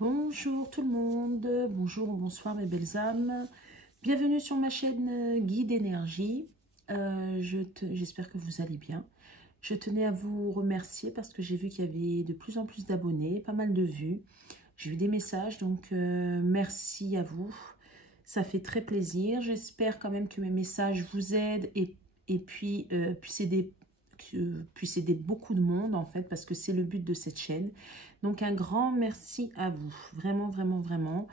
Bonjour tout le monde, bonjour ou bonsoir mes belles âmes. Bienvenue sur ma chaîne Guide Énergie. J'espère que vous allez bien. Je tenais à vous remercier parce que j'ai vu qu'il y avait de plus en plus d'abonnés, pas mal de vues. J'ai vu des messages, donc merci à vous. Ça fait très plaisir. J'espère quand même que mes messages vous aident et puis puissent aider beaucoup de monde en fait, parce que c'est le but de cette chaîne. Donc un grand merci à vous, vraiment, vraiment, vraiment.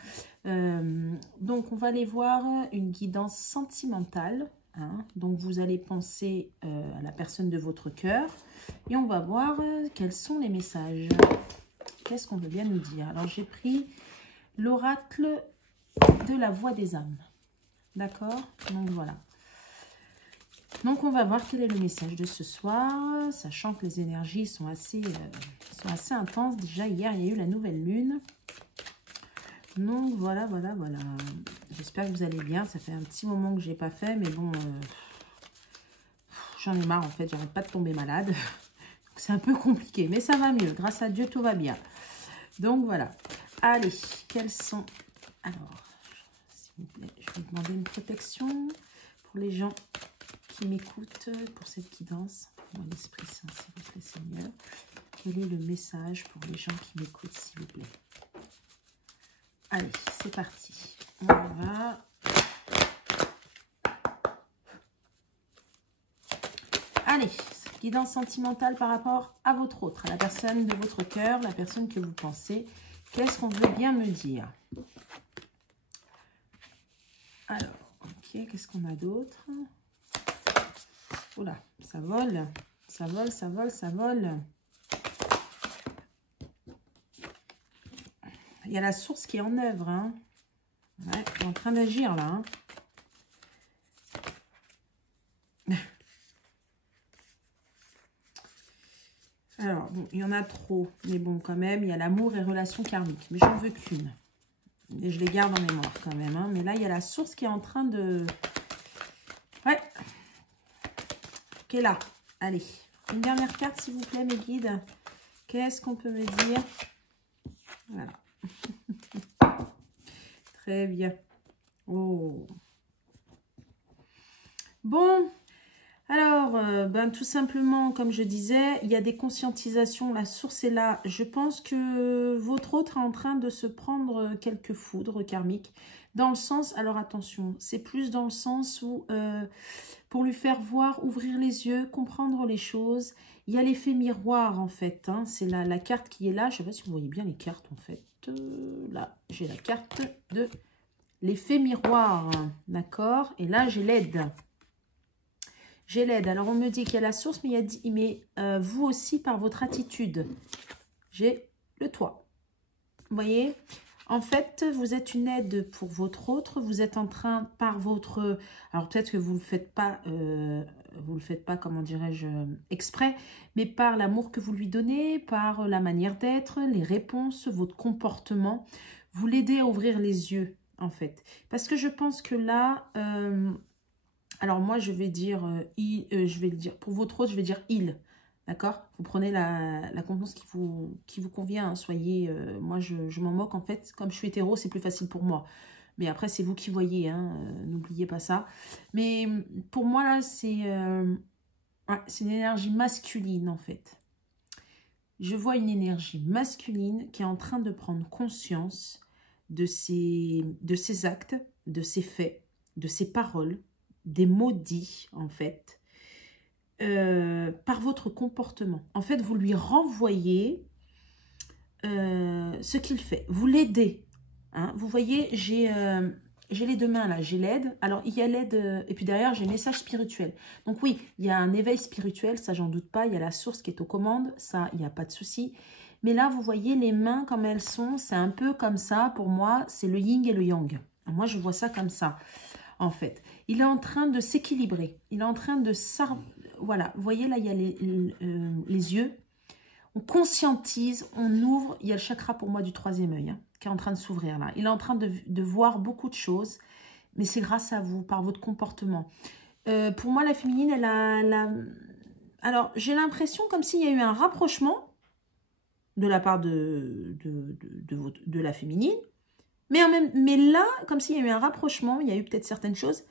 Donc on va aller voir une guidance sentimentale. Hein. Donc vous allez penser à la personne de votre cœur et on va voir quels sont les messages. Qu'est-ce qu'on veut bien nous dire? Alors j'ai pris l'oracle de la voix des âmes. D'accord? Donc voilà. Donc on va voir quel est le message de ce soir, sachant que les énergies sont assez intenses. Déjà hier il y a eu la nouvelle lune. Donc voilà, voilà, voilà. J'espère que vous allez bien. Ça fait un petit moment que j'ai pas fait, mais bon, j'en ai marre en fait. J'arrête pas de tomber malade. C'est un peu compliqué, mais ça va mieux. Grâce à Dieu, tout va bien. Donc voilà. Allez, quels sont... Alors, s'il vous plaît, je vais demander une protection pour les gens qui m'écoutent pour cette guidance. Dans l'Esprit Saint, s'il vous plaît, Seigneur. Quel est le message pour les gens qui m'écoutent, s'il vous plaît? Allez, c'est parti. On va. Allez, guidance sentimentale par rapport à votre autre, à la personne de votre cœur, la personne que vous pensez. Qu'est-ce qu'on veut bien me dire? Alors, ok, qu'est-ce qu'on a d'autre? Oula, ça vole, ça vole, ça vole, ça vole. Il y a la source qui est en œuvre. Hein. Ouais, elle est en train d'agir là. Hein. Alors, bon, il y en a trop. Mais bon, quand même, il y a l'amour et relations karmiques. Mais j'en veux qu'une. Et je les garde en mémoire quand même. Hein. Mais là, il y a la source qui est en train de... Ouais. Qui est là. Allez. Une dernière carte, s'il vous plaît, mes guides. Qu'est-ce qu'on peut me dire? Voilà. Très bien. Oh. Bon. Alors, tout simplement, comme je disais, il y a des conscientisations. La source est là. Je pense que votre autre est en train de se prendre quelques foudres karmiques. Dans le sens, alors attention, c'est plus dans le sens où, pour lui faire voir, ouvrir les yeux, comprendre les choses. Il y a l'effet miroir, en fait. Hein, c'est la carte qui est là. Je ne sais pas si vous voyez bien les cartes, en fait. Là, j'ai la carte de l'effet miroir. D'accord? Et là, j'ai l'aide. J'ai l'aide. Alors, on me dit qu'il y a la source, mais vous aussi, par votre attitude. J'ai le toit. Vous voyez? En fait, vous êtes une aide pour votre autre. Vous êtes en train, par votre... Alors, peut-être que vous ne le faites pas, comment dirais-je, exprès, mais par l'amour que vous lui donnez, par la manière d'être, les réponses, votre comportement, vous l'aidez à ouvrir les yeux, en fait. Parce que je pense que là... alors moi, je vais dire, je vais le dire, pour votre autre, je vais dire il. D'accord? Vous prenez la contenance qui vous convient. Hein, soyez, moi, je m'en moque. En fait, comme je suis hétéro, c'est plus facile pour moi. Mais après, c'est vous qui voyez. Hein, n'oubliez pas ça. Mais pour moi, là, c'est une énergie masculine, en fait. Je vois une énergie masculine qui est en train de prendre conscience de ses actes, de ses faits, de ses paroles, des mots dits, en fait, par votre comportement. En fait, vous lui renvoyez ce qu'il fait. Vous l'aidez. Hein. Vous voyez, j'ai les deux mains là, j'ai l'aide. Alors, il y a l'aide, et puis derrière, j'ai message spirituel. Donc oui, il y a un éveil spirituel, ça, j'en doute pas. Il y a la source qui est aux commandes, ça, il n'y a pas de souci. Mais là, vous voyez les mains comme elles sont, c'est un peu comme ça. Pour moi, c'est le yin et le yang. Moi, je vois ça comme ça. En fait, il est en train de s'équilibrer. Il est en train de... Voilà, vous voyez, là, il y a les yeux. On conscientise, on ouvre. Il y a le chakra, pour moi, du troisième œil, hein, qui est en train de s'ouvrir, là. Il est en train de voir beaucoup de choses, mais c'est grâce à vous, par votre comportement. Pour moi, la féminine, elle a... Alors, j'ai l'impression comme s'il y a eu un rapprochement, de la part de la féminine. Mais là, comme s'il y a eu un rapprochement, il y a eu peut-être certaines choses,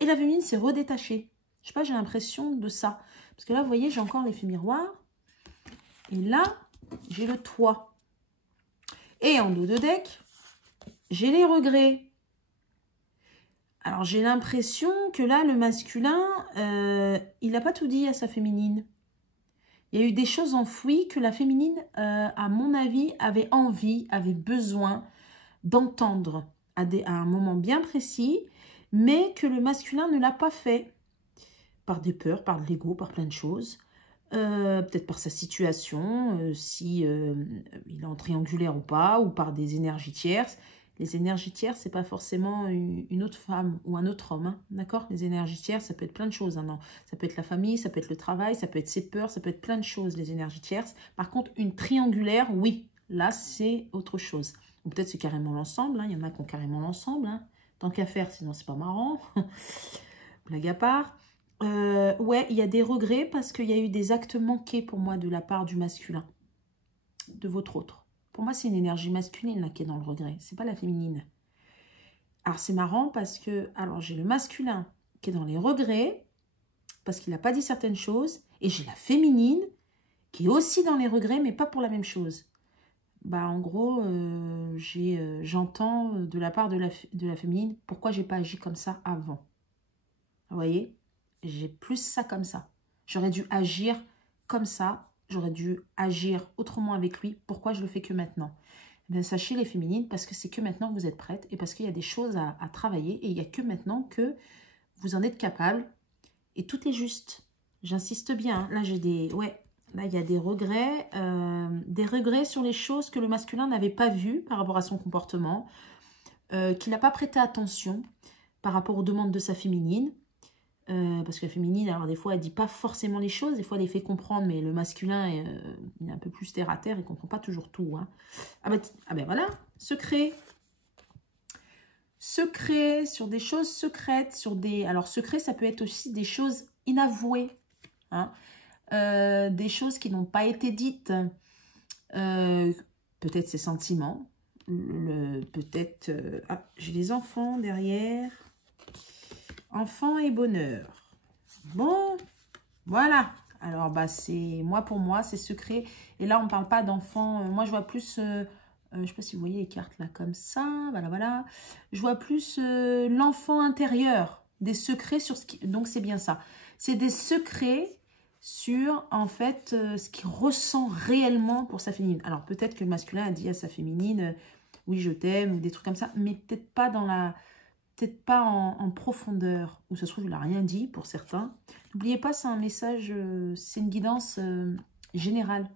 et la féminine s'est redétachée. Je sais pas, j'ai l'impression de ça. Parce que là, vous voyez, j'ai encore l'effet miroir. Et là, j'ai le toit. Et en dos de deck, j'ai les regrets. Alors, j'ai l'impression que là, le masculin, il n'a pas tout dit à sa féminine. Il y a eu des choses enfouies que la féminine, à mon avis, avait envie, avait besoin d'entendre à un moment bien précis, mais que le masculin ne l'a pas fait. Par des peurs, par de l'ego, par plein de choses. Peut-être par sa situation, si il est en triangulaire ou pas, ou par des énergies tierces. Les énergies tierces, c'est pas forcément une autre femme ou un autre homme, hein, d'accord? Les énergies tierces, ça peut être plein de choses. Hein, non. Ça peut être la famille, ça peut être le travail, ça peut être ses peurs, ça peut être plein de choses, les énergies tierces. Par contre, une triangulaire, oui, là, c'est autre chose. Ou peut-être c'est carrément l'ensemble, hein, il y en a qui ont carrément l'ensemble. Hein. Tant qu'à faire, sinon c'est pas marrant. Blague à part. Ouais, il y a des regrets parce qu'il y a eu des actes manqués pour moi de la part du masculin, de votre autre. Pour moi, c'est une énergie masculine là qui est dans le regret, c'est pas la féminine. Alors, c'est marrant parce que, alors j'ai le masculin qui est dans les regrets parce qu'il n'a pas dit certaines choses et j'ai la féminine qui est aussi dans les regrets mais pas pour la même chose. Bah, en gros, j'entends de la part de la féminine pourquoi j'ai pas agi comme ça avant. Vous voyez ? J'ai plus ça comme ça. J'aurais dû agir comme ça. J'aurais dû agir autrement avec lui. Pourquoi je le fais que maintenant? Bien, sachez les féminines, parce que c'est que maintenant que vous êtes prêtes et parce qu'il y a des choses à travailler et il n'y a que maintenant que vous en êtes capable et tout est juste. J'insiste bien. Hein. Là, j'ai des... Ouais, là, il y a des regrets sur les choses que le masculin n'avait pas vues par rapport à son comportement, qu'il n'a pas prêté attention par rapport aux demandes de sa féminine. Parce que la féminine, alors des fois, elle dit pas forcément les choses, des fois, elle les fait comprendre, mais le masculin, il est un peu plus terre à terre, il comprend pas toujours tout. Hein. Ah ben voilà, secret. Secret sur des choses secrètes, sur des... Alors, secret, ça peut être aussi des choses inavouées, hein. Des choses qui n'ont pas été dites. Peut-être ses sentiments, peut-être... Ah, j'ai les enfants derrière... Enfant et bonheur. Bon, voilà. Alors, bah, c'est pour moi, c'est secret. Et là, on ne parle pas d'enfant. Moi, je vois plus, je ne sais pas si vous voyez les cartes là comme ça. Voilà, voilà. Je vois plus l'enfant intérieur. Des secrets sur ce qui... Donc, c'est bien ça. C'est des secrets sur, en fait, ce qu'il ressent réellement pour sa féminine. Alors, peut-être que le masculin a dit à sa féminine, oui, je t'aime, ou des trucs comme ça. Mais peut-être pas dans la... Peut-être pas en profondeur, où ça se trouve, il n'a rien dit pour certains. N'oubliez pas, c'est un message, c'est une guidance générale.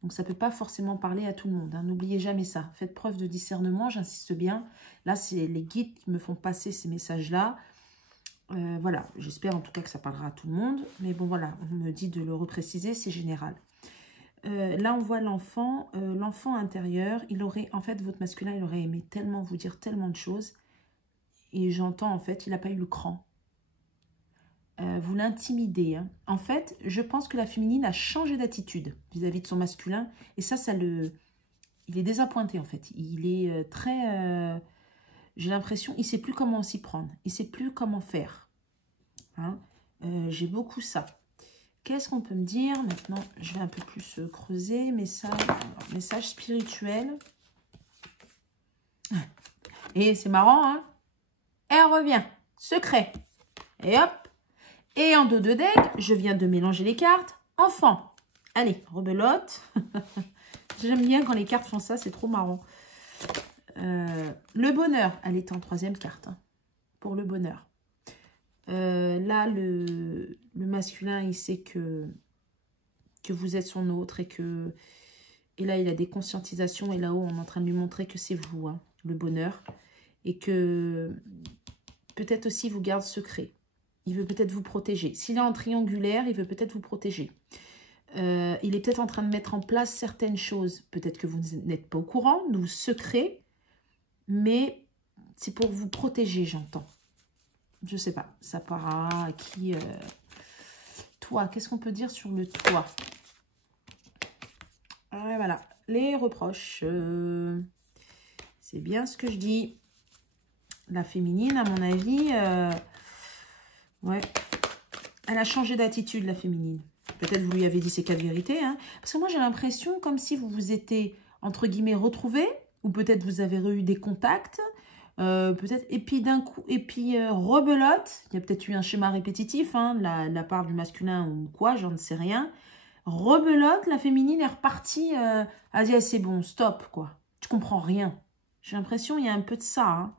Donc, ça ne peut pas forcément parler à tout le monde. Hein. N'oubliez jamais ça. Faites preuve de discernement, j'insiste bien. Là, c'est les guides qui me font passer ces messages-là. Voilà, j'espère en tout cas que ça parlera à tout le monde. Mais bon, voilà, on me dit de le repréciser, c'est général. Là, on voit l'enfant intérieur. Il aurait, en fait, votre masculin, il aurait aimé tellement vous dire tellement de choses. Et j'entends, en fait, il n'a pas eu le cran. Vous l'intimidez. Hein. En fait, je pense que la féminine a changé d'attitude vis-à-vis de son masculin. Et ça le... Il est désappointé, en fait. Il est très... J'ai l'impression, il ne sait plus comment s'y prendre. Il ne sait plus comment faire. Hein. J'ai beaucoup ça. Qu'est-ce qu'on peut me dire? Maintenant, je vais un peu plus creuser. Message spirituel. Et c'est marrant, hein? Elle revient. Secret. Et hop. Et en dos de deck, je viens de mélanger les cartes. Enfant. Allez, rebelote. J'aime bien quand les cartes font ça, c'est trop marrant. Le bonheur. Elle est en troisième carte. Hein, pour le bonheur. Là, le masculin, il sait que vous êtes son autre. Et là, il a des conscientisations. Et là-haut, on est en train de lui montrer que c'est vous, hein, le bonheur. Et que peut-être aussi vous garde secret. Il veut peut-être vous protéger. S'il est en triangulaire, il veut peut-être vous protéger. Il est peut-être en train de mettre en place certaines choses. Peut-être que vous n'êtes pas au courant, d'où secret. Mais c'est pour vous protéger, j'entends. Je ne sais pas. Ça part à qui... Toi, qu'est-ce qu'on peut dire sur le toit? Voilà. les reproches. C'est bien ce que je dis. La féminine, à mon avis, ouais, elle a changé d'attitude, la féminine. Peut-être vous lui avez dit ces 4 vérités. Hein. Parce que moi, j'ai l'impression comme si vous vous étiez, entre guillemets, retrouvés. Ou peut-être vous avez eu des contacts. Peut-être, et puis d'un coup, et puis rebelote. Il y a peut-être eu un schéma répétitif, hein, de la part du masculin ou quoi, j'en ne sais rien. Rebelote, la féminine est repartie. Elle dit, ah, c'est bon, stop, quoi. Tu comprends rien. J'ai l'impression qu'il y a un peu de ça. Hein.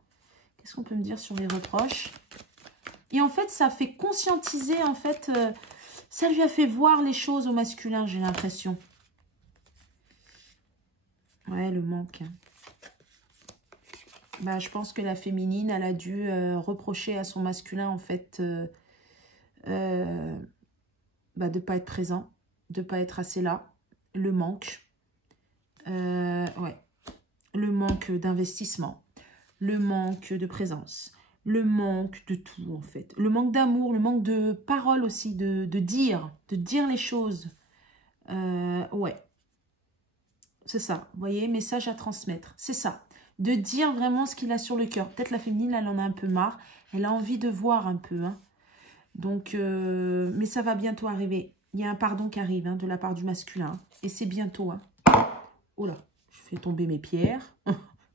Qu'est-ce qu'on peut me dire sur les reproches? Et en fait, ça fait conscientiser, en fait, ça lui a fait voir les choses au masculin, j'ai l'impression. Ouais, le manque. Bah, je pense que la féminine, elle a dû reprocher à son masculin, en fait, bah, de ne pas être présent, de ne pas être assez là. Le manque. Ouais. Le manque d'investissement. Le manque de présence. Le manque de tout, en fait. Le manque d'amour, le manque de parole aussi, de dire les choses. Ouais. C'est ça. Vous voyez, message à transmettre. C'est ça. De dire vraiment ce qu'il a sur le cœur. Peut-être la féminine, elle en a un peu marre. Elle a envie de voir un peu. Hein. Donc, mais ça va bientôt arriver. Il y a un pardon qui arrive hein, de la part du masculin. Et c'est bientôt. Hein. Oh là, je fais tomber mes pierres.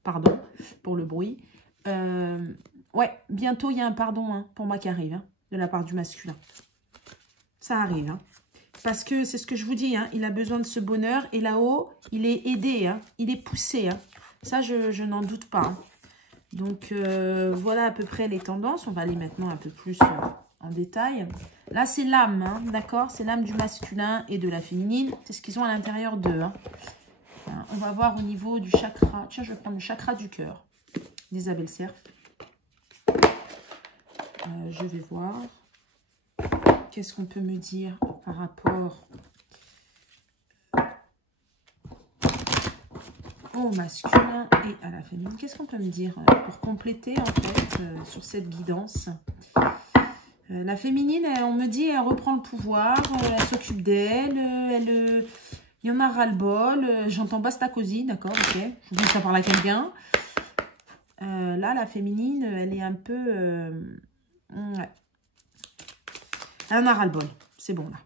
Pardon pour le bruit. Ouais, bientôt, il y a un pardon hein, pour moi qui arrive. Hein, de la part du masculin. Ça arrive. Hein. Parce que c'est ce que je vous dis. Hein, il a besoin de ce bonheur. Et là-haut, il est aidé. Hein, il est poussé. Hein. Ça, je n'en doute pas. Hein. Donc, voilà à peu près les tendances. On va aller maintenant un peu plus en détail. Là, c'est l'âme, hein, d'accord? C'est l'âme du masculin et de la féminine. C'est ce qu'ils ont à l'intérieur d'eux. Hein. On va voir au niveau du chakra. Tiens, je vais prendre le chakra du cœur d'Isabelle Serf. Je vais voir. Qu'est-ce qu'on peut me dire par rapport au masculin et à la féminine? Qu'est-ce qu'on peut me dire pour compléter en fait sur cette guidance? La féminine, on me dit, elle reprend le pouvoir, elle s'occupe d'elle, il y en a ras-le-bol, j'entends Bastacosi, d'accord, ok, je veux que ça parle à quelqu'un. Là, la féminine, elle est un peu... ouais. Elle en a ras-le-bol, c'est bon là.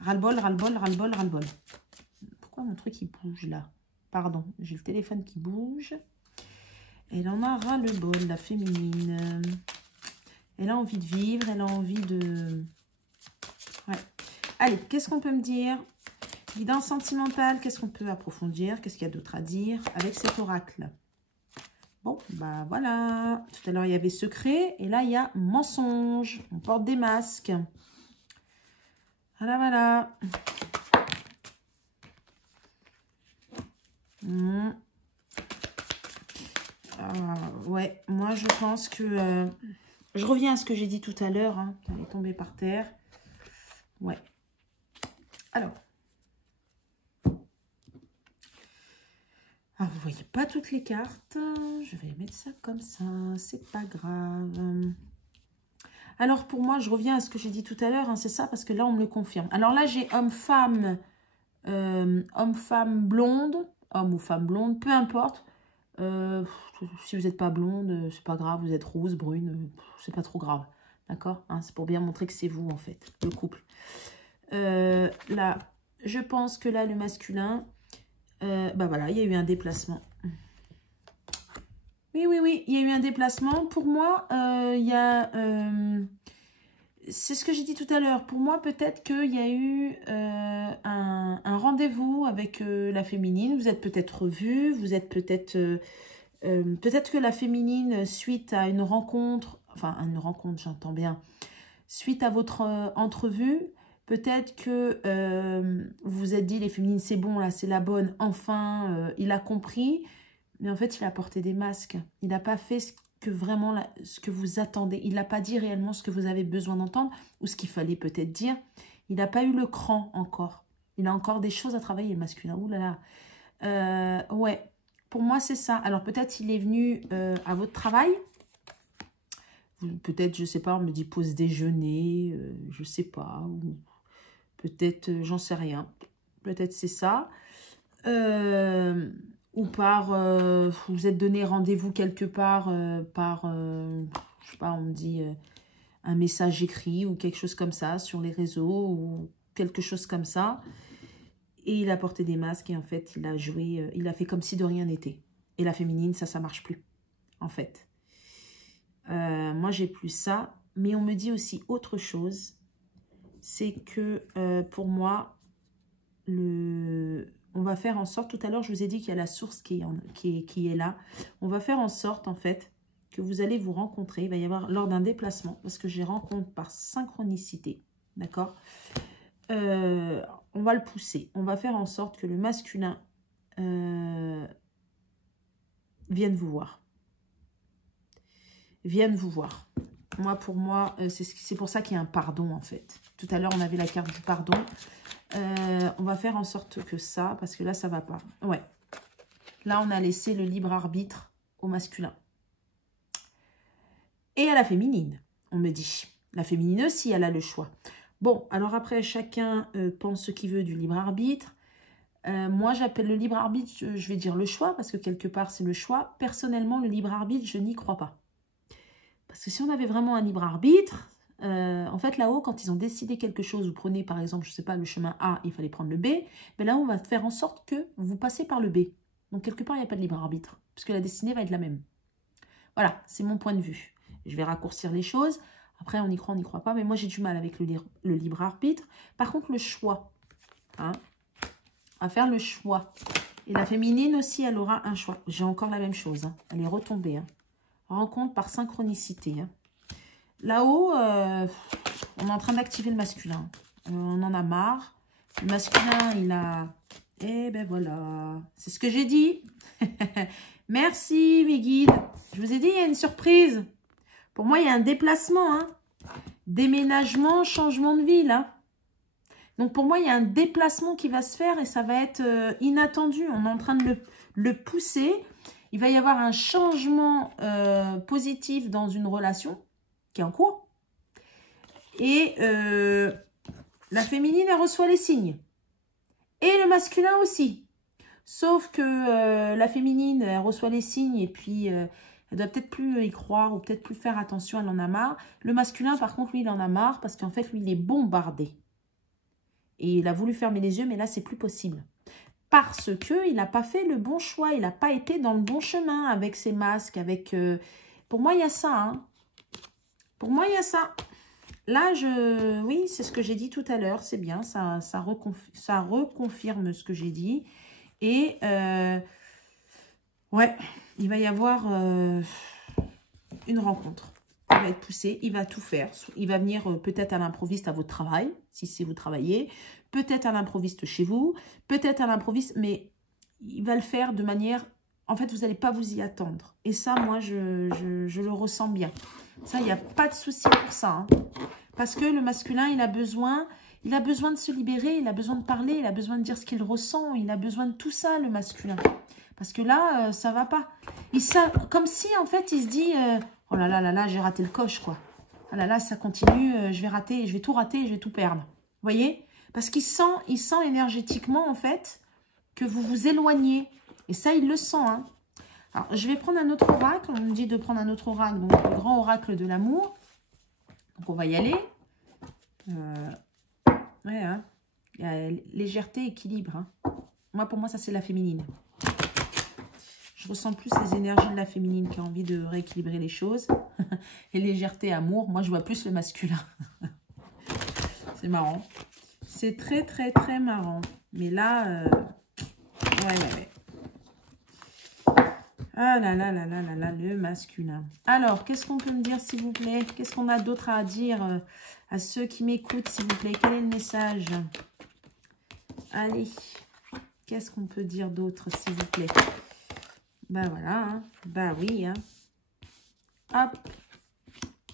Ras-le-bol, ras-le-bol, ras-le-bol, ras-le-bol. Pourquoi mon truc il bouge là? Pardon, j'ai le téléphone qui bouge. Elle en a ras-le-bol, la féminine. Elle a envie de vivre, elle a envie de... Ouais. Allez, qu'est-ce qu'on peut me dire? Guidance sentimentale, qu'est-ce qu'on peut approfondir? Qu'est-ce qu'il y a d'autre à dire avec cet oracle? Bon, bah voilà. Tout à l'heure, il y avait secret. Et là, il y a mensonge. On porte des masques. Voilà, voilà. Ouais, moi, je pense que... je reviens à ce que j'ai dit tout à l'heure. Hein. Elle est tombée par terre. Ouais. Alors. Alors, vous voyez pas toutes les cartes. Je vais mettre ça comme ça. C'est pas grave. Alors, pour moi, je reviens à ce que j'ai dit tout à l'heure. Hein, c'est ça, parce que là, on me le confirme. Alors là, j'ai homme-femme blonde. Homme ou femme blonde, peu importe. Si vous n'êtes pas blonde, c'est pas grave. Vous êtes rose, brune, c'est pas trop grave. D'accord, hein, c'est pour bien montrer que c'est vous, en fait, le couple. Là, je pense que là, le masculin... bah voilà, il y a eu un déplacement. Oui, oui, oui, il y a eu un déplacement. Pour moi, il y a... c'est ce que j'ai dit tout à l'heure. Pour moi, peut-être qu'il y a eu un rendez-vous avec la féminine. Vous êtes peut-être revus, vous êtes peut-être... peut-être que la féminine, suite à une rencontre... Enfin, à une rencontre, j'entends bien. Suite à votre entrevue... Peut-être que vous vous êtes dit, les féminines, c'est bon, là, c'est la bonne. Enfin, il a compris. Mais en fait, il a porté des masques. Il n'a pas fait ce que vraiment, ce que vous attendez. Il n'a pas dit réellement ce que vous avez besoin d'entendre ou ce qu'il fallait peut-être dire. Il n'a pas eu le cran encore. Il a encore des choses à travailler, le masculin. Ouh là là. Ouais, pour moi, c'est ça. Alors, peut-être il est venu à votre travail. Peut-être, je ne sais pas, on me dit pause déjeuner. Je ne sais pas. Ou... Peut-être, j'en sais rien. Peut-être c'est ça. ou par, vous êtes donné rendez-vous quelque part je sais pas, on me dit un message écrit ou quelque chose comme ça sur les réseaux ou quelque chose comme ça. Et il a porté des masques et en fait, il a joué, il a fait comme si de rien n'était. Et la féminine, ça marche plus, en fait. Moi, j'ai plus ça, mais on me dit aussi autre chose. C'est que pour moi, on va faire en sorte, tout à l'heure, je vous ai dit qu'il y a la source qui est là. On va faire en sorte, en fait, que vous allez vous rencontrer. Il va y avoir lors d'un déplacement, parce que j'ai rencontre par synchronicité, d'accord? On va le pousser. On va faire en sorte que le masculin vienne vous voir. Vienne vous voir. Moi, pour moi, c'est pour ça qu'il y a un pardon, en fait. Tout à l'heure, on avait la carte du pardon. On va faire en sorte que ça, parce que là, ça va pas. Ouais. Là, on a laissé le libre arbitre au masculin. Et à la féminine, on me dit. La féminine aussi, elle a le choix. Bon, alors après, chacun pense ce qu'il veut du libre arbitre. Moi, j'appelle le libre arbitre, je vais dire le choix, parce que quelque part, c'est le choix. Personnellement, le libre arbitre, je n'y crois pas. Parce que si on avait vraiment un libre arbitre, en fait, là-haut, quand ils ont décidé quelque chose, vous prenez par exemple, je ne sais pas, le chemin A, il fallait prendre le B, mais là, on va faire en sorte que vous passez par le B. Donc, quelque part, il n'y a pas de libre arbitre, puisque la destinée va être la même. Voilà, c'est mon point de vue. Je vais raccourcir les choses. Après, on y croit, on n'y croit pas, mais moi, j'ai du mal avec le libre arbitre. Par contre, le choix, hein, on va faire le choix. Et la féminine aussi, elle aura un choix. J'ai encore la même chose, hein. Elle est retombée, hein. Rencontre par synchronicité, hein. Là-haut, on est en train d'activer le masculin. On en a marre. Le masculin, il a... Eh ben voilà. C'est ce que j'ai dit. Merci, mes guides. Je vous ai dit, il y a une surprise. Pour moi, il y a un déplacement, hein. Déménagement, changement de ville, hein. Donc, pour moi, il y a un déplacement qui va se faire et ça va être inattendu. On est en train de le pousser. Il va y avoir un changement positif dans une relation qui est en cours. Et la féminine, elle reçoit les signes. Et le masculin aussi. Sauf que la féminine, elle reçoit les signes et puis elle doit peut-être plus y croire ou peut-être plus faire attention, elle en a marre. Le masculin, par contre, lui, il en a marre parce qu'en fait, lui, il est bombardé. Et il a voulu fermer les yeux, mais là, c'est plus possible. Parce qu'il n'a pas fait le bon choix. Il n'a pas été dans le bon chemin avec ses masques, avec... Pour moi, il y a ça, hein. Pour moi, il y a ça. Là, oui, c'est ce que j'ai dit tout à l'heure. C'est bien, ça reconfirme ce que j'ai dit. Et, ouais, il va y avoir une rencontre. Il va être poussé, il va tout faire. Il va venir peut-être à l'improviste à votre travail, si c'est vous travaillez. Peut-être à l'improviste chez vous. Peut-être à l'improviste, mais il va le faire de manière... En fait, vous n'allez pas vous y attendre. Et ça, moi, je le ressens bien. Ça, il n'y a pas de souci pour ça, hein. Parce que le masculin, il a besoin de se libérer, il a besoin de parler, il a besoin de dire ce qu'il ressent, il a besoin de tout ça, le masculin. Parce que là, ça va pas. Comme si, en fait, il se dit, oh là là là là, j'ai raté le coche, quoi. Ah là là, ça continue, je vais tout rater, je vais tout perdre. Vous voyez? Parce qu'il sent énergétiquement, en fait, que vous vous éloignez. Et ça, il le sent, hein. Alors, je vais prendre un autre oracle. On me dit de prendre un autre oracle, donc le grand oracle de l'amour. Donc, on va y aller. Ouais, hein. Il y a légèreté, équilibre, hein. Moi, pour moi, ça, c'est la féminine. Je ressens plus les énergies de la féminine qui a envie de rééquilibrer les choses. Et légèreté, amour. Moi, je vois plus le masculin. C'est marrant. C'est très, très, très marrant. Mais là, ouais. Ah là là là là là là, le masculin. Alors, qu'est-ce qu'on peut me dire, s'il vous plaît? Qu'est-ce qu'on a d'autre à dire à ceux qui m'écoutent, s'il vous plaît? Quel est le message? Allez, qu'est-ce qu'on peut dire d'autre, s'il vous plaît? Ben voilà, hein. Ben oui, hein. Hop,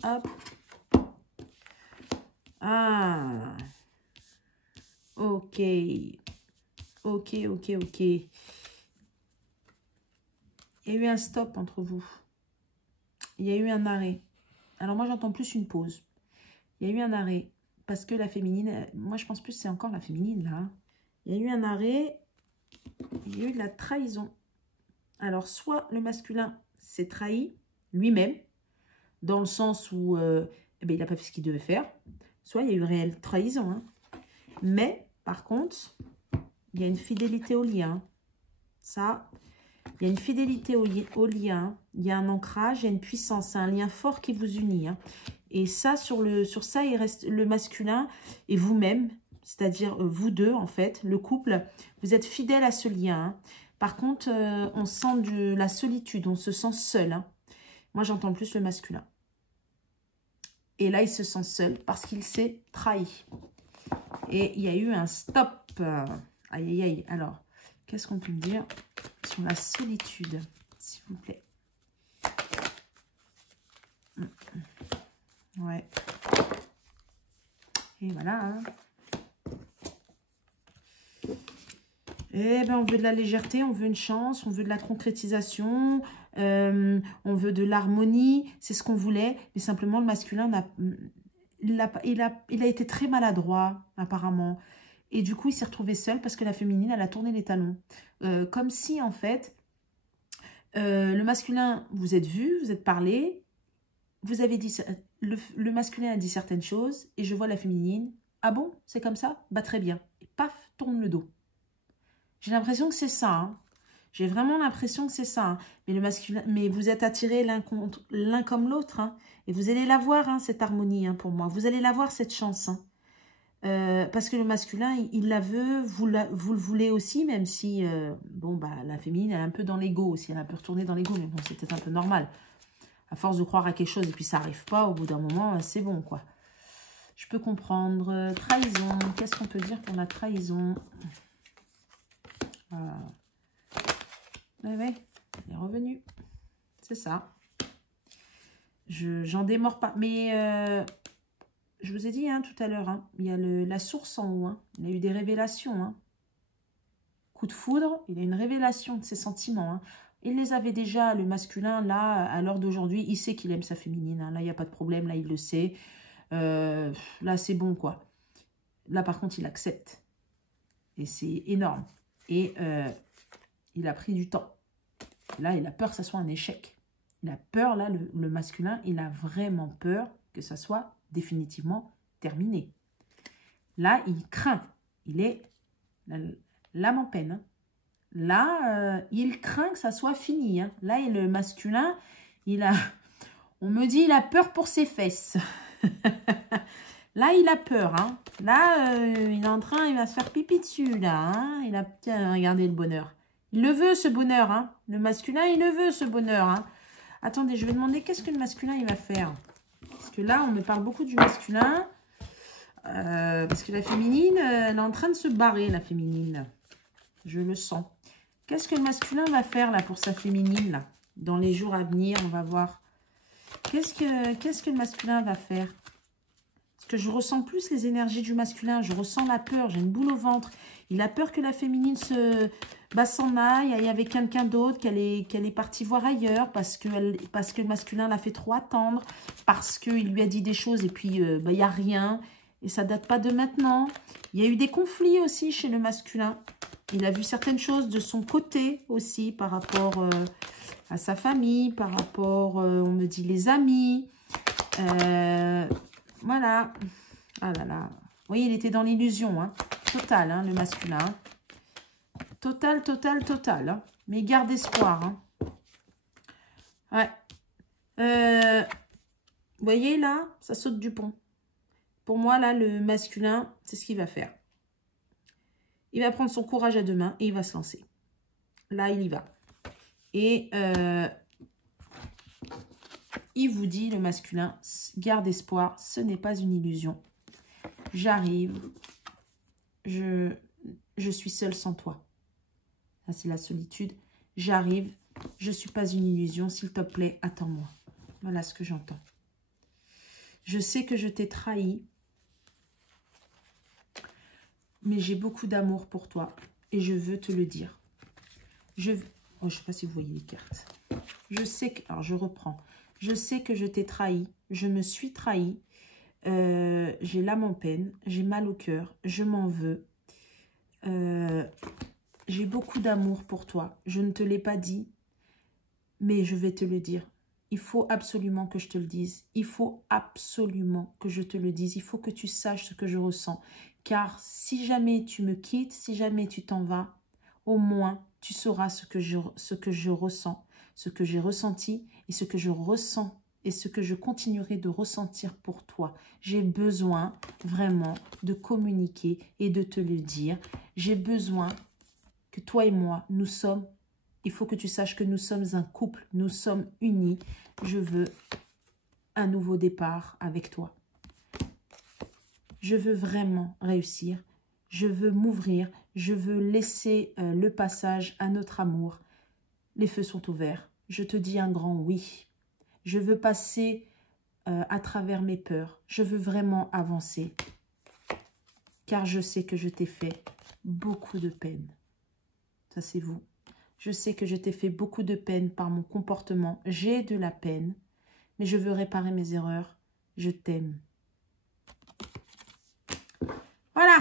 hop. Ah, ok. Ok. Il y a eu un stop entre vous. Il y a eu un arrêt. Alors moi, j'entends plus une pause. Il y a eu un arrêt. Parce que la féminine, moi je pense plus que c'est encore la féminine là. Il y a eu un arrêt Il y a eu de la trahison. Alors, soit le masculin s'est trahi lui-même, dans le sens où eh ben, il n'a pas fait ce qu'il devait faire, soit il y a eu réelle trahison. Hein. Mais, par contre, il y a une fidélité au lien. Ça, il y a une fidélité au lien, il y a un ancrage, il y a une puissance, c'est un lien fort qui vous unit. Hein. Et ça, sur ça, il reste le masculin et vous-même, c'est-à-dire vous deux, en fait, le couple, vous êtes fidèles à ce lien. Hein. Par contre, on sent de la solitude, on se sent seul. Hein. Moi, j'entends plus le masculin. Et là, il se sent seul parce qu'il s'est trahi. Et il y a eu un stop. Aïe, aïe, aïe. Alors, qu'est-ce qu'on peut me dire sur la solitude, s'il vous plaît? Ouais. Et voilà. Hein. Eh ben, on veut de la légèreté, on veut une chance, on veut de la concrétisation, on veut de l'harmonie. C'est ce qu'on voulait. Mais simplement, le masculin, il a été très maladroit, apparemment. Et du coup, il s'est retrouvé seul parce que la féminine, elle a tourné les talons. Comme si, en fait, le masculin, vous êtes vu, vous êtes parlé, vous avez dit, le masculin a dit certaines choses, et je vois la féminine. Ah bon, c'est comme ça? Bah très bien. Et paf, tourne le dos. J'ai l'impression que c'est ça. Hein. J'ai vraiment l'impression que c'est ça. Hein. Mais le masculin, mais vous êtes attirés l'un comme l'autre. Hein. Et vous allez la voir, hein, cette harmonie, hein, pour moi. Vous allez la voir, cette chance. Hein. Parce que le masculin, il la veut, vous le voulez aussi, même si, bon, bah, la féminine, elle est un peu dans l'ego aussi, elle est un peu retournée dans l'ego, mais bon, c'est peut-être un peu normal. À force de croire à quelque chose et puis ça n'arrive pas, au bout d'un moment, c'est bon, quoi. Je peux comprendre. Trahison, qu'est-ce qu'on peut dire pour la trahison? Voilà. Ouais, il est revenu. C'est ça. J'en démords pas, mais... je vous ai dit hein, tout à l'heure, hein, il y a la source en haut. Hein, il a eu des révélations. Hein. Coup de foudre, il a une révélation de ses sentiments. Hein. Il les avait déjà, le masculin, là, à l'heure d'aujourd'hui, il sait qu'il aime sa féminine. Hein. Là, il n'y a pas de problème, là, il le sait. Là, c'est bon, quoi. Là, par contre, il accepte. Et c'est énorme. Et il a pris du temps. Là, il a peur que ça soit un échec. Il a peur, là, le masculin, il a vraiment peur que ça soit définitivement terminé. Là, il craint. Il est l'âme en peine. Hein. Là, il craint que ça soit fini. Hein. Là, et le masculin, on me dit, il a peur pour ses fesses. Là, il a peur. Hein. Là, il est en train, il va se faire pipi dessus, là. Hein. Il a, tiens, regardez le bonheur. Il le veut, ce bonheur. Hein. Le masculin, il le veut, ce bonheur. Hein. Attendez, je vais demander qu'est-ce que le masculin, il va faire. Parce que là, on me parle beaucoup du masculin. Parce que la féminine, elle est en train de se barrer, la féminine. Je le sens. Qu'est-ce que le masculin va faire, là, pour sa féminine, là? Dans les jours à venir, on va voir. Qu'est-ce que le masculin va faire? Parce que je ressens plus les énergies du masculin. Je ressens la peur. J'ai une boule au ventre. Il a peur que la féminine s'en aille avec quelqu'un d'autre, qu'elle est partie voir ailleurs parce que le masculin l'a fait trop attendre, parce qu'il lui a dit des choses et puis il n'y a rien. Et ça date pas de maintenant. Il y a eu des conflits aussi chez le masculin. Il a vu certaines choses de son côté aussi par rapport à sa famille, par rapport, on me dit, les amis. Voilà. Ah là là. Oui, il était dans l'illusion, hein. Total, hein, le masculin. Total, total, total. Hein. Mais il garde espoir. Hein. Ouais. Vous voyez, là, ça saute du pont. Pour moi, là, le masculin, c'est ce qu'il va faire. Il va prendre son courage à deux mains et il va se lancer. Là, il y va. Et il vous dit, le masculin, garde espoir, ce n'est pas une illusion. J'arrive, je suis seule sans toi. Ça, c'est la solitude. J'arrive, je ne suis pas une illusion, s'il te plaît, attends-moi. Voilà ce que j'entends. Je sais que je t'ai trahi, mais j'ai beaucoup d'amour pour toi et je veux te le dire. Je ne sais pas si vous voyez les cartes. Je sais que, alors je reprends. Je sais que je t'ai trahi, je me suis trahi. J'ai l'âme en peine, j'ai mal au cœur, je m'en veux. j'ai beaucoup d'amour pour toi. Je ne te l'ai pas dit, mais je vais te le dire. Il faut absolument que je te le dise. Il faut absolument que je te le dise. Il faut que tu saches ce que je ressens. Car si jamais tu me quittes, si jamais tu t'en vas, au moins tu sauras ce que je ressens, ce que j'ai ressenti et ce que je ressens et ce que je continuerai de ressentir pour toi. J'ai besoin vraiment de communiquer et de te le dire. J'ai besoin que toi et moi, nous sommes, il faut que tu saches que nous sommes un couple, nous sommes unis. Je veux un nouveau départ avec toi. Je veux vraiment réussir. Je veux m'ouvrir. Je veux laisser le passage à notre amour. Les feux sont ouverts. Je te dis un grand oui. Je veux passer à travers mes peurs. Je veux vraiment avancer. Car je sais que je t'ai fait beaucoup de peine. Ça, c'est vous. Je sais que je t'ai fait beaucoup de peine par mon comportement. J'ai de la peine, mais je veux réparer mes erreurs. Je t'aime. Voilà,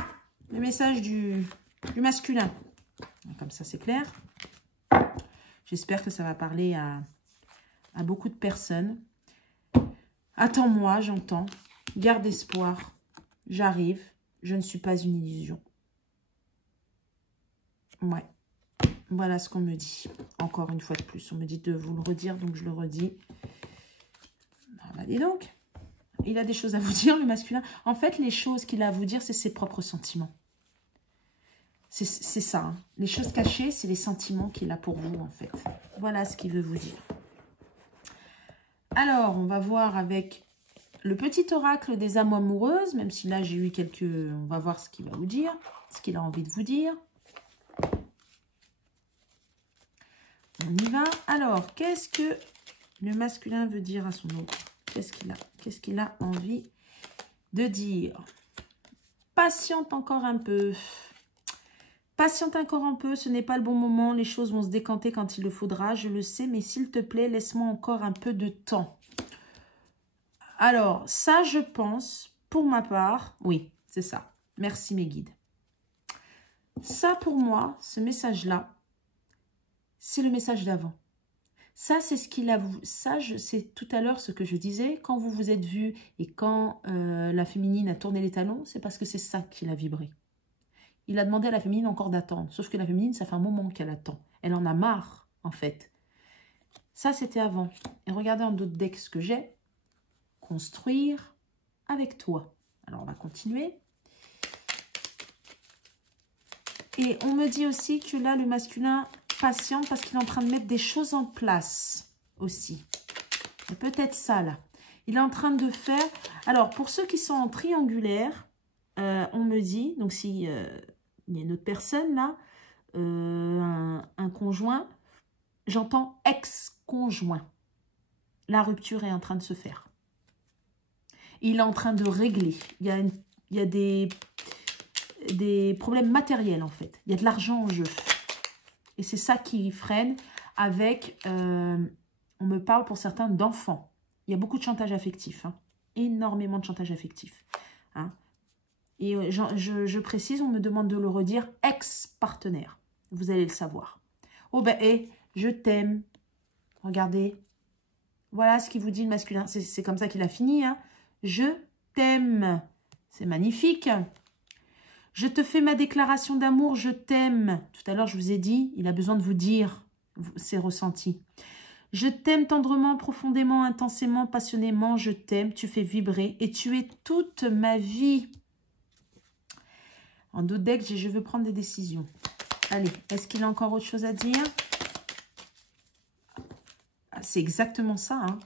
le message du masculin. Comme ça, c'est clair. J'espère que ça va parler à beaucoup de personnes. Attends-moi, j'entends. Garde espoir. J'arrive. Je ne suis pas une illusion. Ouais. Voilà ce qu'on me dit. Encore une fois de plus. On me dit de vous le redire, donc je le redis. Bah, dis donc. Il a des choses à vous dire, le masculin. En fait, les choses qu'il a à vous dire, c'est ses propres sentiments. C'est ça. Hein. Les choses cachées, c'est les sentiments qu'il a pour vous, en fait. Voilà ce qu'il veut vous dire. Alors, on va voir avec le petit oracle des âmes amoureuses, même si là, j'ai eu quelques... On va voir ce qu'il va vous dire, ce qu'il a envie de vous dire. On y va. Alors, qu'est-ce que le masculin veut dire à son autre? Qu'est-ce qu'il a envie de dire? Patiente encore un peu. Patiente encore un peu, ce n'est pas le bon moment. Les choses vont se décanter quand il le faudra. Je le sais, mais s'il te plaît, laisse-moi encore un peu de temps. Alors, ça, je pense, pour ma part, oui, c'est ça. Merci, mes guides. Ça, pour moi, ce message-là, c'est le message d'avant. Ça, c'est ce qu'il a... Ça, c'est tout à l'heure ce que je disais. Quand vous vous êtes vu et quand la féminine a tourné les talons, c'est parce que c'est ça qu'il a vibré. Il a demandé à la féminine encore d'attendre. Sauf que la féminine, ça fait un moment qu'elle attend. Elle en a marre, en fait. Ça, c'était avant. Et regardez en d'autres decks ce que j'ai. Construire avec toi. Alors, on va continuer. Et on me dit aussi que là, le masculin patiente parce qu'il est en train de mettre des choses en place aussi. Peut-être ça, là. Il est en train de faire... Alors, pour ceux qui sont en triangulaire, on me dit, donc si il y a une autre personne, là, un conjoint, j'entends ex-conjoint. La rupture est en train de se faire. Il est en train de régler. Il y a des problèmes matériels, en fait. Il y a de l'argent en jeu. Et c'est ça qui freine avec, on me parle pour certains d'enfants. Il y a beaucoup de chantage affectif. Hein. Énormément de chantage affectif. Hein. Et je précise, on me demande de le redire, ex-partenaire. Vous allez le savoir. Oh ben, je t'aime. Regardez. Voilà ce qu'il vous dit le masculin. C'est comme ça qu'il a fini. Hein. Je t'aime. C'est magnifique. Je te fais ma déclaration d'amour, je t'aime. Tout à l'heure, je vous ai dit, il a besoin de vous dire ses ressentis. Je t'aime tendrement, profondément, intensément, passionnément. Je t'aime, tu fais vibrer et tu es toute ma vie. En d'autres decks, je veux prendre des décisions. Allez, est-ce qu'il a encore autre chose à dire? C'est exactement ça. Hein.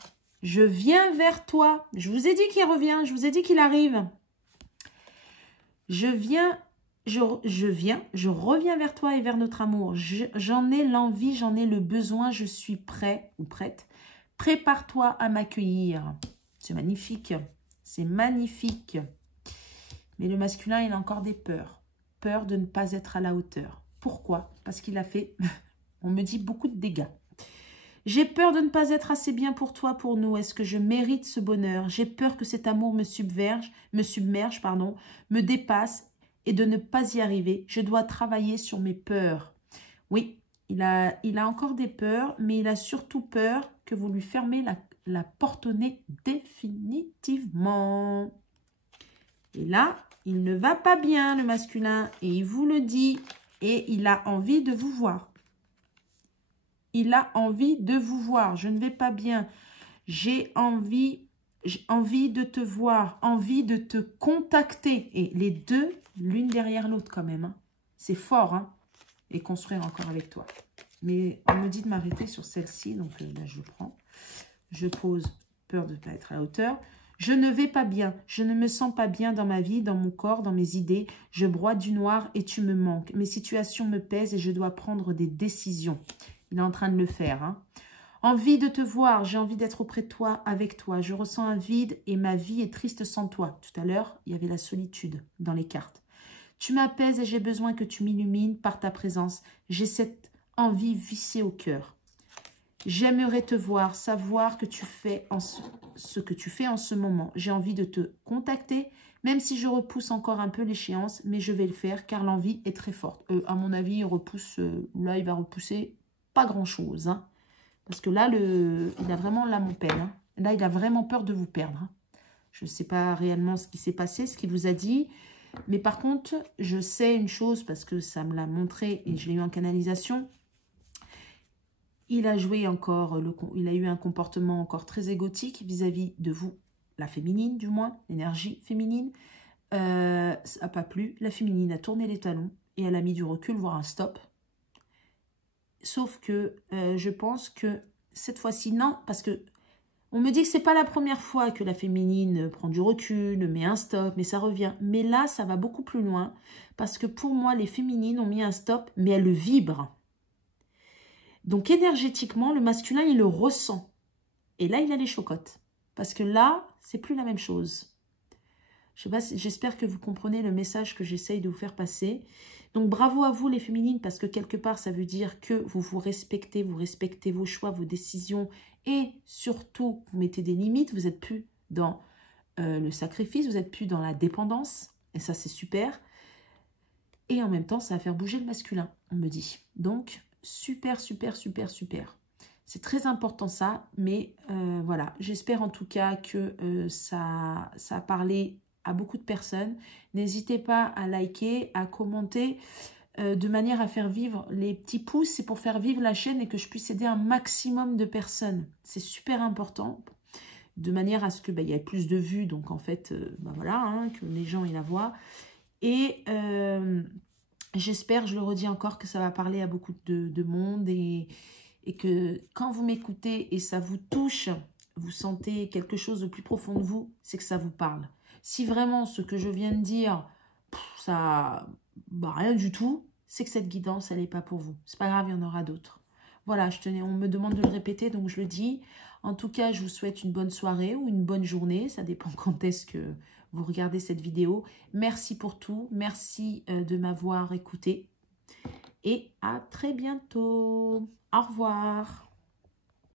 Je viens vers toi. Je vous ai dit qu'il revient. Je vous ai dit qu'il arrive. Je reviens vers toi et vers notre amour. J'en ai l'envie, j'en ai le besoin. Je suis prêt ou prête. Prépare-toi à m'accueillir. C'est magnifique. C'est magnifique. Mais le masculin, il a encore des peurs. Peur de ne pas être à la hauteur. Pourquoi? Parce qu'il a fait, on me dit, beaucoup de dégâts. J'ai peur de ne pas être assez bien pour toi, pour nous. Est-ce que je mérite ce bonheur? J'ai peur que cet amour me submerge, me dépasse et de ne pas y arriver. Je dois travailler sur mes peurs. Oui, il a encore des peurs, mais il a surtout peur que vous lui fermez la porte au nez définitivement. Et là, il ne va pas bien, le masculin, et il vous le dit, et il a envie de vous voir. Il a envie de vous voir. Je ne vais pas bien. J'ai envie de te voir, envie de te contacter. Et les deux, l'une derrière l'autre quand même. Hein. C'est fort, hein, et construire encore avec toi. Mais on me dit de m'arrêter sur celle-ci, donc là, je prends. Je pose, peur de ne pas être à la hauteur. Je ne vais pas bien, je ne me sens pas bien dans ma vie, dans mon corps, dans mes idées. Je broie du noir et tu me manques. Mes situations me pèsent et je dois prendre des décisions. Il est en train de le faire. Hein. Envie de te voir, j'ai envie d'être auprès de toi, avec toi. Je ressens un vide et ma vie est triste sans toi. Tout à l'heure, il y avait la solitude dans les cartes. Tu m'apaises et j'ai besoin que tu m'illumines par ta présence. J'ai cette envie vissée au cœur. J'aimerais te voir, savoir que tu fais ce que tu fais en ce moment. J'ai envie de te contacter, même si je repousse encore un peu l'échéance, mais je vais le faire car l'envie est très forte. À mon avis, il repousse, là, il va repousser pas grand-chose. Hein, parce que là, il a vraiment l'âme en peine. Hein. Là, il a vraiment peur de vous perdre. Hein. Je ne sais pas réellement ce qui s'est passé, ce qu'il vous a dit. Mais par contre, je sais une chose parce que ça me l'a montré et je l'ai eu en canalisation. Il a joué encore, il a eu un comportement encore très égotique vis-à-vis de vous, la féminine du moins, l'énergie féminine. Ça n'a pas plu. La féminine a tourné les talons et elle a mis du recul, voire un stop. Sauf que je pense que cette fois-ci, non, parce que on me dit que c'est pas la première fois que la féminine prend du recul, met un stop, mais ça revient. Mais là, ça va beaucoup plus loin, parce que pour moi, les féminines ont mis un stop, mais elles le vibrent. Donc énergétiquement, le masculin, il le ressent. Et là, il a les chocottes. Parce que là, c'est plus la même chose. Je sais pas, j'espère que vous comprenez le message que j'essaye de vous faire passer. Donc bravo à vous les féminines, parce que quelque part, ça veut dire que vous vous respectez vos choix, vos décisions. Et surtout, vous mettez des limites. Vous n'êtes plus dans le sacrifice, vous n'êtes plus dans la dépendance. Et ça, c'est super. Et en même temps, ça va faire bouger le masculin, on me dit. Donc, super, super, super, super. C'est très important ça, mais voilà. J'espère en tout cas que ça a parlé à beaucoup de personnes. N'hésitez pas à liker, à commenter, de manière à faire vivre les petits pouces. C'est pour faire vivre la chaîne et que je puisse aider un maximum de personnes. C'est super important, de manière à ce que y ait plus de vues. Donc en fait, voilà, hein, que les gens y la voient. Et j'espère, je le redis encore, que ça va parler à beaucoup de monde et que quand vous m'écoutez et ça vous touche, vous sentez quelque chose de plus profond de vous, c'est que ça vous parle. Si vraiment ce que je viens de dire, ça, rien du tout, c'est que cette guidance, elle n'est pas pour vous. C'est pas grave, il y en aura d'autres. Voilà, on me demande de le répéter, donc je le dis. En tout cas, je vous souhaite une bonne soirée ou une bonne journée. Ça dépend quand est-ce que vous regardez cette vidéo. Merci pour tout. Merci de m'avoir écouté. Et à très bientôt. Au revoir.